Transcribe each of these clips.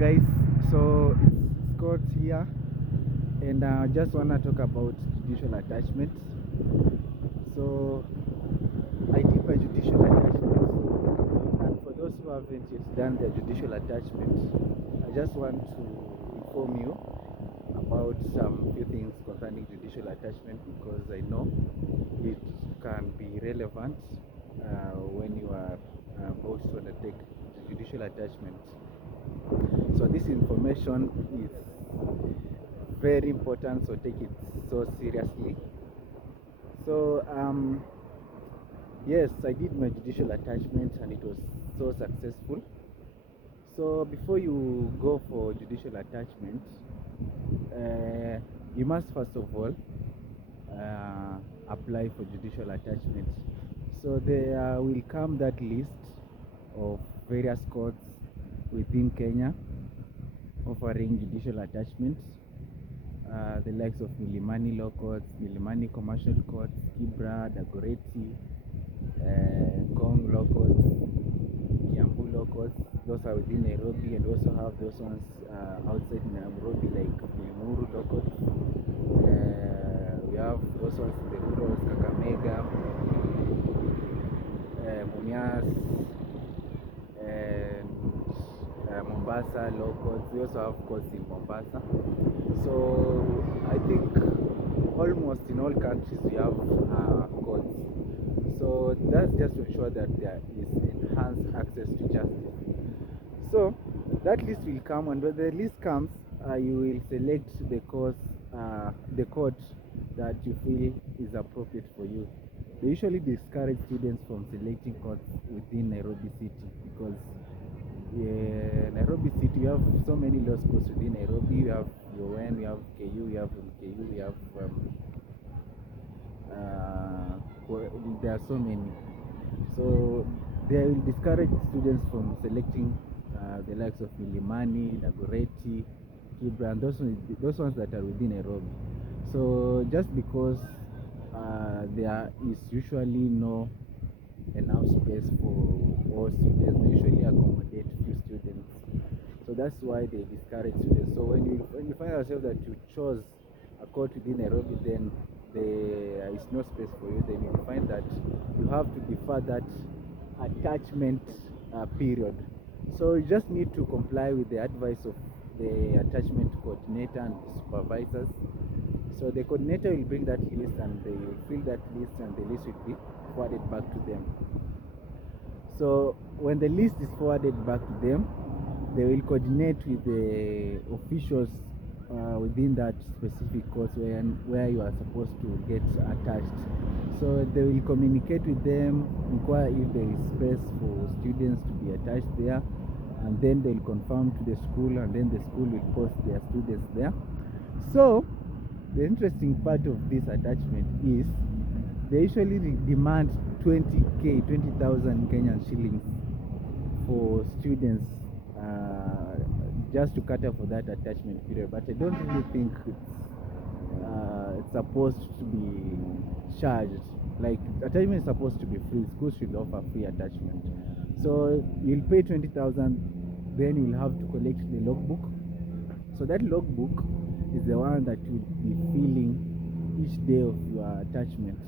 Guys, so it's Scott here, and I just want to talk about judicial attachment. So I did my judicial attachment, and for those who haven't yet done their judicial attachment, I just want to inform you about some few things concerning judicial attachment, because I know it can be relevant when you are about to undertake judicial attachment. So this information is very important, so take it so seriously. So yes, I did my judicial attachment and it was so successful. So before you go for judicial attachment, you must first of all apply for judicial attachment. So there will come that list of various courts within Kenya offering judicial attachments, the likes of Milimani Law Courts, Milimani Commercial Courts, Kibra, Dagoretti, Kong Law Courts, Kiambu Law Courts. Those are within Nairobi, and also have those ones outside Nairobi, like Limuru Law Courts. We have those ones in the rurals, Kakamega, Mumias, and Mombasa Law Courts. We also have courts in Mombasa. So I think almost in all countries we have courts. So that's just to ensure that there is enhanced access to justice. So that list will come, and when the list comes, you will select the court that you feel is appropriate for you. They usually discourage students from selecting courts within Nairobi City, because Nairobi City, you have so many law schools within Nairobi. You have UN, you have KU, you have MKU, you have there are so many. So they will discourage students from selecting the likes of Milimani, Dagoretti, Kibra, and those ones that are within Nairobi. So just because there is usually no enough space for all students, they usually accommodate few students. So that's why they discourage students. So when you find yourself that you chose a court within Nairobi, then there is no space for you, then you find that you have to defer that attachment period. So you just need to comply with the advice of the attachment coordinator and supervisors. So the coordinator will bring that list, and they will fill that list, and the list will be forwarded back to them. So when the list is forwarded back to them, they will coordinate with the officials within that specific course where you are supposed to get attached. So they will communicate with them, inquire if there is space for students to be attached there, and then they will confirm to the school, and then the school will post their students there. So the interesting part of this attachment is they usually demand 20,000 Kenyan shillings for students just to cater for that attachment period. But I don't really think it's supposed to be charged. Like, attachment is supposed to be free. Schools should offer free attachment. So you'll pay 20,000, then you'll have to collect the logbook. So that logbook is the one that you'll be filling each day of your attachment.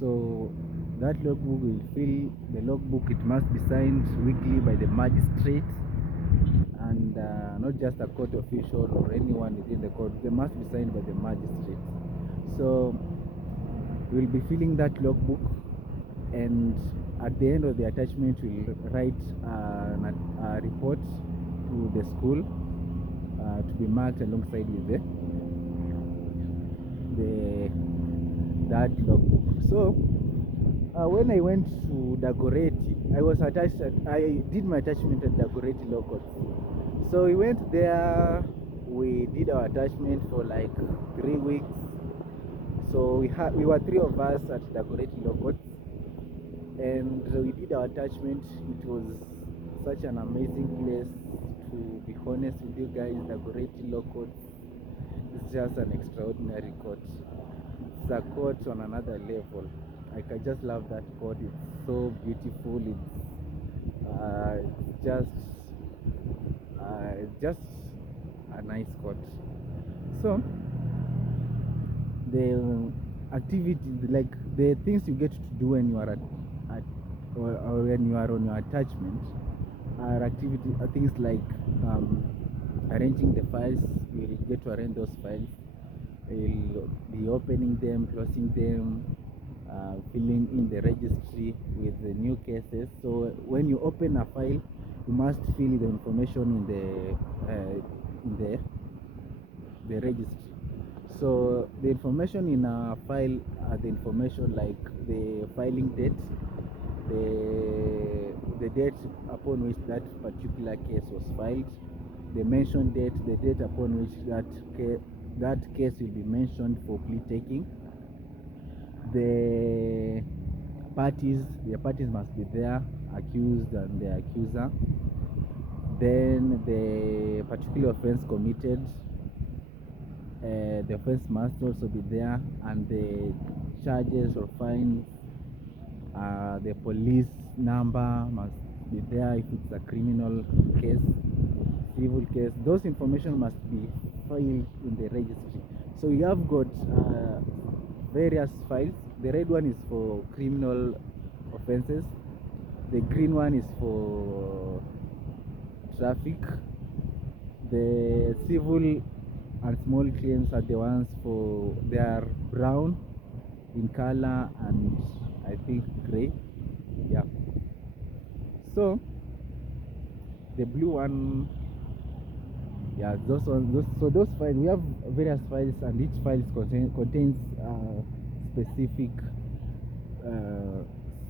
So that logbook will fill the logbook. It must be signed weekly by the magistrate, and not just a court official or anyone within the court. They must be signed by the magistrate. So we'll be filling that logbook, and at the end of the attachment we'll write a report to the school to be marked alongside with that logbook. So when I went to Dagoretti, I did my attachment at Dagoretti Law Court. So we went there, we did our attachment for like 3 weeks. So we were 3 of us at Dagoretti Law Court, and we did our attachment. It was such an amazing place, to be honest with you guys. Dagoretti Law Court is just an extraordinary court. It's a court on another level. Like, I just love that court. It's so beautiful. It's just a nice court. So the activities, like the things you get to do when you are at or when you are on your attachment, are things like arranging the files. You will get to arrange those files. You'll be opening them, closing them, filling in the registry with the new cases. So when you open a file, you must fill the information in the registry. So the information in a file are the information like the filing date, the date upon which that particular case was filed, the mention date, the date upon which that case will be mentioned for plea taking. The parties must be there, accused and the accuser. Then the particular offense committed, the offense must also be there, and the charges or fines, the police number must be there if it's a criminal case, civil case. Those information must be filed in the registry. So you have got various files. The red one is for criminal offenses, the green one is for traffic, the civil and small claims are the ones they are brown in color and I think gray. Yeah. So the blue one, yeah, those files, we have various files, and each file contains specific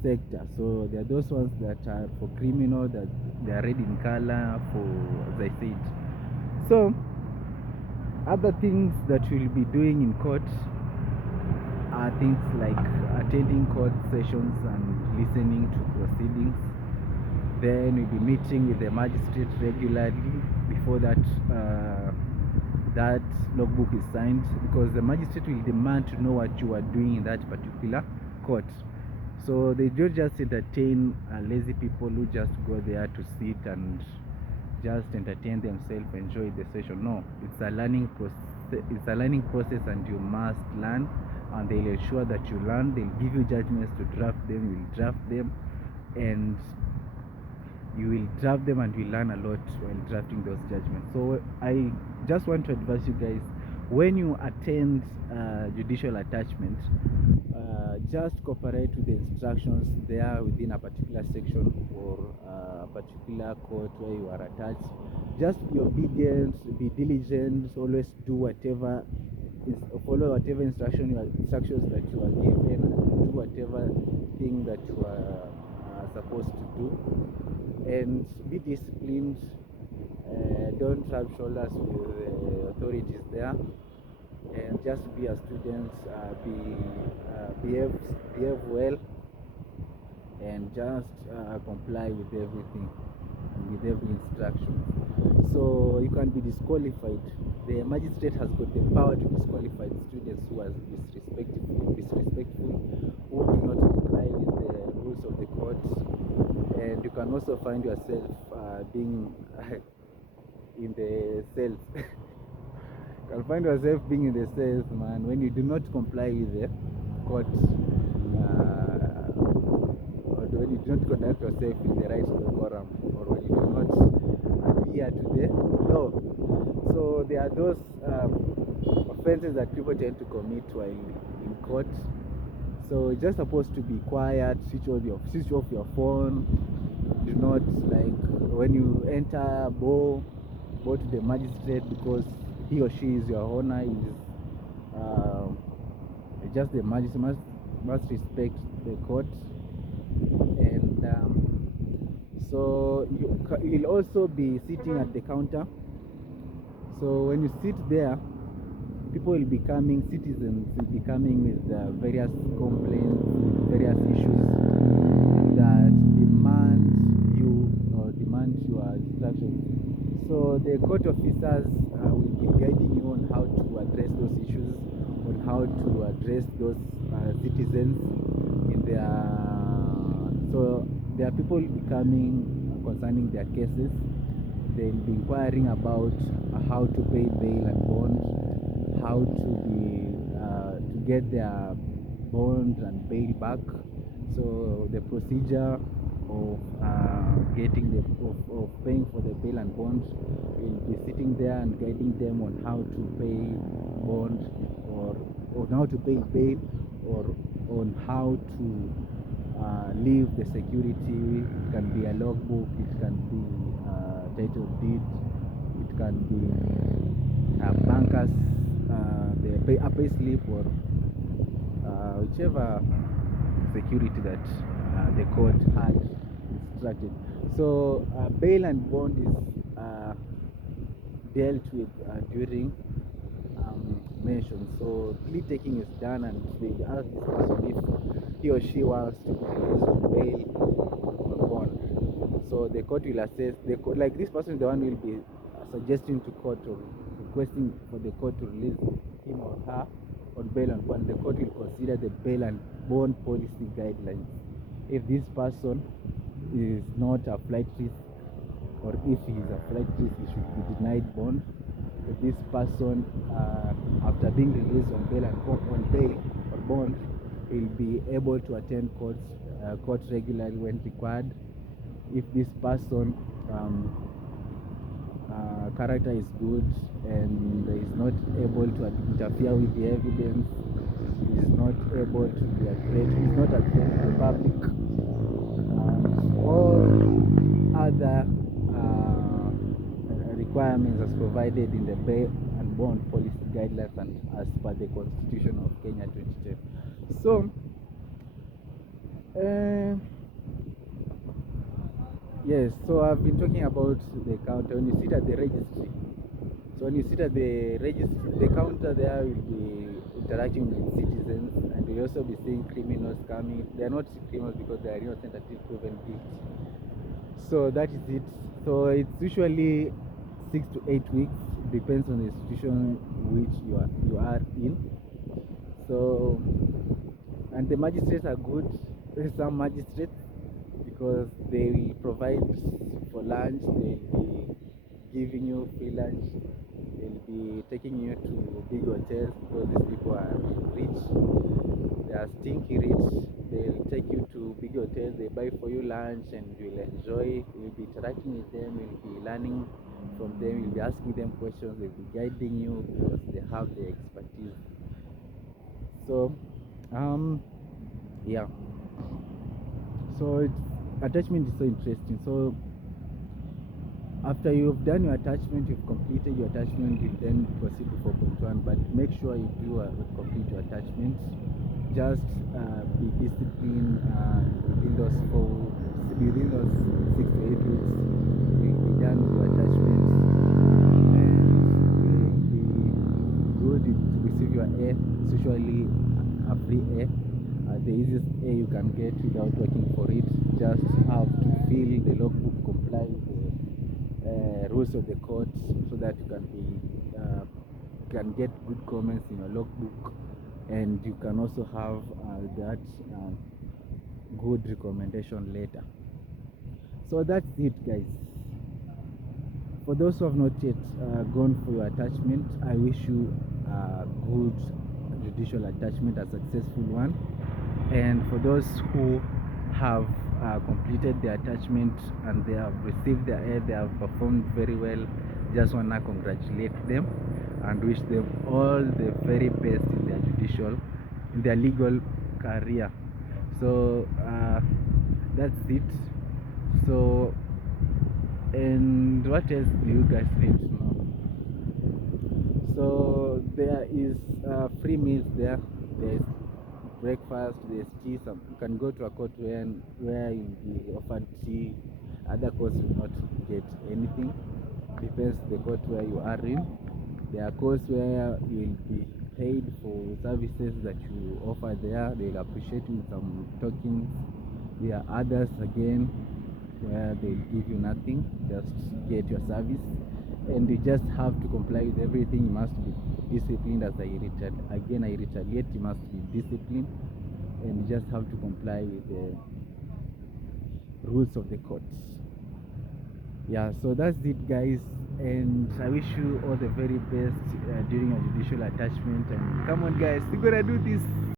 sector. So there are those ones that are for criminal, that they are red in color, for, as I said. So other things that we'll be doing in court are things like attending court sessions and listening to proceedings. Then we'll be meeting with the magistrate regularly before that logbook is signed, because the magistrate will demand to know what you are doing in that particular court. So they don't just entertain lazy people who just go there to sit and just entertain themselves, enjoy the session. No, it's a learning process. It's a learning process, and you must learn, and they'll ensure that you learn. They'll give you judgments to draft them. You will draft them, and you will draft them, and you learn a lot while drafting those judgments. So I just want to advise you guys, when you attend judicial attachment, just cooperate with the instructions there within a particular section or a particular court where you are attached. Just be obedient, be diligent, always do whatever follow whatever instructions that you are given, and do whatever thing that you are supposed to do, and be disciplined. Don't rub shoulders with the authorities there, and just be a student, behave well, and just comply with everything and with every instruction. So you can be disqualified. The magistrate has got the power to disqualify students who are disrespectful, who do not comply with the rules of the court. And you can also find yourself being in the cells. You can find yourself being in the cells, man, when you do not comply with the court, or when you do not conduct yourself in the right decorum, or when you do not adhere to the law. So there are those offenses that people tend to commit while in court. So you're just supposed to be quiet, switch off your phone. Do not, like, when you enter, go to the magistrate, because he or she is your honor, is just the magistrate must respect the court. And so you'll also be sitting at the counter. So when you sit there, people will be coming, citizens will be coming with various complaints, various issues that demand your instructions. So the court officers will be guiding you on how to address those issues, on how to address those citizens in their. So there are people will be coming concerning their cases, they'll be inquiring about how to pay bail and bond, how to get their bond and bail back. So the procedure of getting of paying for the bail and bond, will be sitting there and guiding them on how to pay bond, or on how to pay bail, or on how to leave the security. It can be a logbook, it can be title deed, it can be a bankers, a pay slip, or whichever security that the court had instructed. So bail and bond is dealt with during mentioned. So plea taking is done, and they ask this person if he or she wants to be released on bail or bond. So the court will assess like this person is the one who will be suggesting to court or requesting for the court to release him or her on bail and bond. The court will consider the bail and bond policy guidelines. If this person is not a flight risk, or if he is a flight risk, he should be denied bond. If this person, after being released on bail or bond, will be able to attend court regularly when required. If this person character is good and is not able to interfere with the evidence, is not able to be a threat, is not a threat to the public, all other requirements as provided in the bail and bond policy guidelines and as per the Constitution of Kenya 2010. So yes, so I've been talking about the counter. When you sit at the registry, so when you sit at the registry, the counter there will be interacting with citizens, and you'll also be seeing criminals coming. They are not criminals because they are innocent until proven guilty. So that is it. So it's usually 6 to 8 weeks, depends on the institution which you are in. So, and the magistrates are good. Some magistrates, because they will provide for lunch, they will be giving you free lunch, they'll be taking you to big hotels because these people are rich, they are stinky rich. They'll take you to big hotels, they buy for you lunch, and you'll enjoy. You'll be interacting with them, you'll be learning from them, you'll be asking them questions, they'll be guiding you because they have the expertise. So yeah, so attachment is so interesting. So after you've done your attachment, you've completed your attachment, you then proceed to 4.1, but make sure you do complete your attachment. Just be disciplined within those 6 to 8 weeks. You'll be done with your attachment, and you'll be good to receive your A. It's usually a free A. The easiest A you can get without working for it. Just have to fill the logbook, comply with the rules of the court, so that you can get good comments in your logbook, and you can also have that good recommendation letter. So that's it, guys. For those who have not yet gone for your attachment, I wish you a good judicial attachment, a successful one. And for those who have completed their attachment and they have received their aid, they have performed very well, just want to congratulate them and wish them all the very best in their legal career. So that's it. So, and what else do you guys need to know? So there is free meals there. There's breakfast, there's tea. You can go to a court where you'll be offered tea. Other courts will not get anything. Depends the court where you are in. There are courts where you will be paid for services that you offer there. They'll appreciate you with some tokens. There are others again where they'll give you nothing, just get your service, and you just have to comply with everything. You must be disciplined. As I retaliate, you must be disciplined, and you just have to comply with the rules of the courts. Yeah, so that's it, guys. And I wish you all the very best during your judicial attachment. And come on, guys, we're gonna do this.